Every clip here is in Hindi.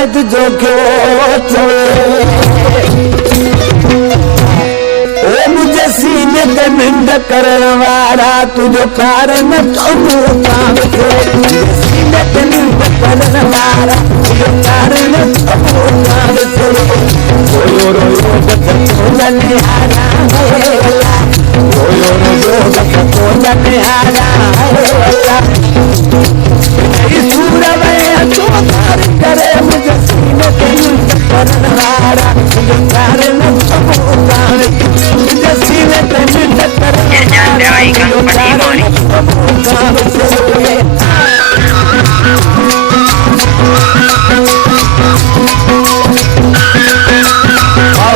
तुझो क्यों ओ मुझे सीने ते मिंड करण वारा तुझो कारण तो काम थे सीने ते मिंड करण वारा तुझो कारण तो काम थे रोयो रोयो तो जाने हारा रोयो रोयो तो जाने हारा सूरा में तो तार करे मुझे सीने ते मिंड करण वारा तुझो कारण तो काम मुझे सीने ते मिंड करण वारा तुझो कारण तो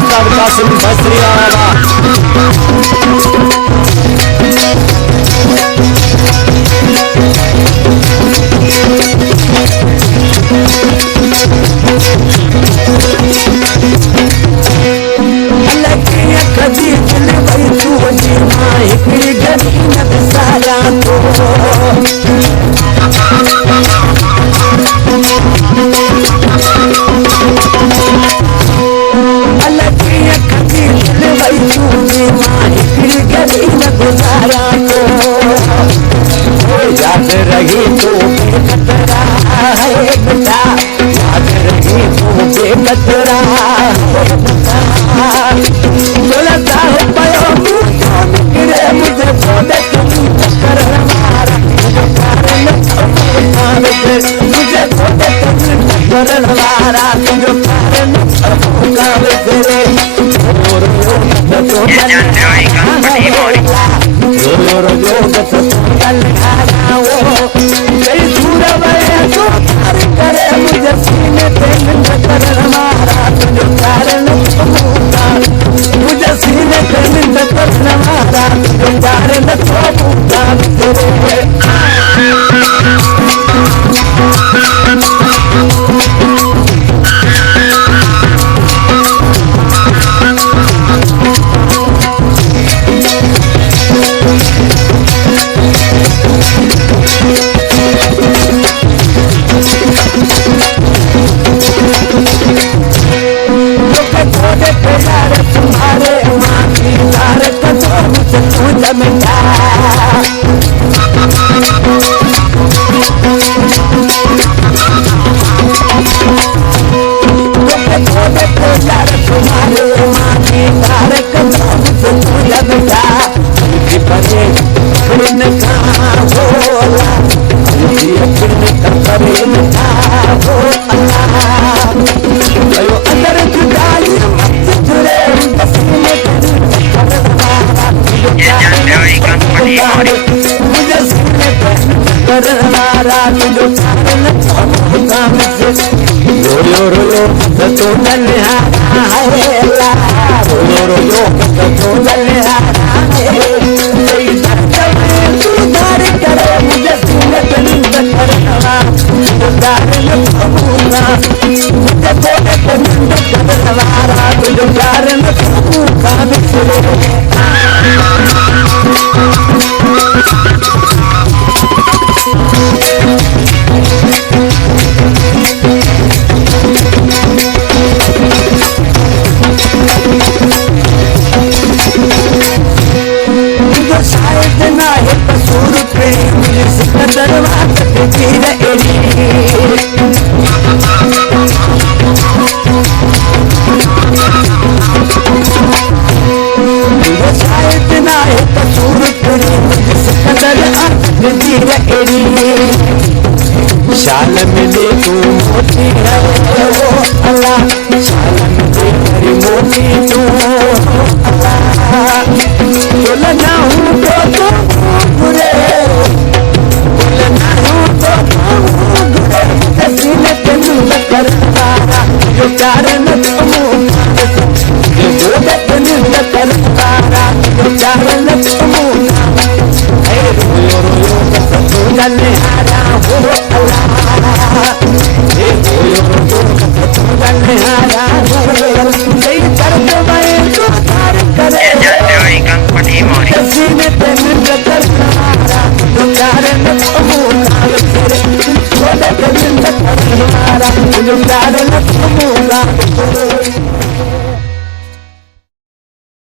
काम कासिम बसरी आवा कभी दिल भई तू जी मां हिकड़ी गली न बिसारा तो याद रही तो बेकतरा है बेटा याद रही तो बेकतरा बोलता है पयो निकले मुझे बोले तुम चक्कर हमारा मुझे कारण मुझे बोले तुम चक्कर हमारा तुझो कारण तेरे मुझे सीने पे मिंड करण वारा तुझो कारण मुझे सीने पे मिंड करण वारा तुझो कारण तेरे तुम्हारे माँ की लार कदम से तू जमता तुम्हारे माँ की लार कदम से तू जमता बने फिर कहाँ बोला फिर करे मिठा हो अल्लाह अंदर जुदाई मुझे सीने करण वारा तुझो कारण काम रोयो रोयो तो नन्हा है रोयो रोयो तो नन्हा तू धार करे मुझे सीने करण वारा तुझो कारण मुझे बोले करण वारा तुझो कारण काम शायद ना है कसूर प्रेम दरवाज़ शायद ना है कसूर प्रेम शाल मिले तू मोती है वो अल्लाह शाल मिले तेरी मोती तू अल्लाह बोलना हूँ तो बुरे बोलना हूँ तो बुरे सीने पे मिल कर पारा जो कारण तुम ये बोले पे मिल कर पारा जो कारण तुम रोयो रोयो तू जाने हारा हो अल्लाह ये रोयो रोयो तू जाने हारा हो कई दर्द में तू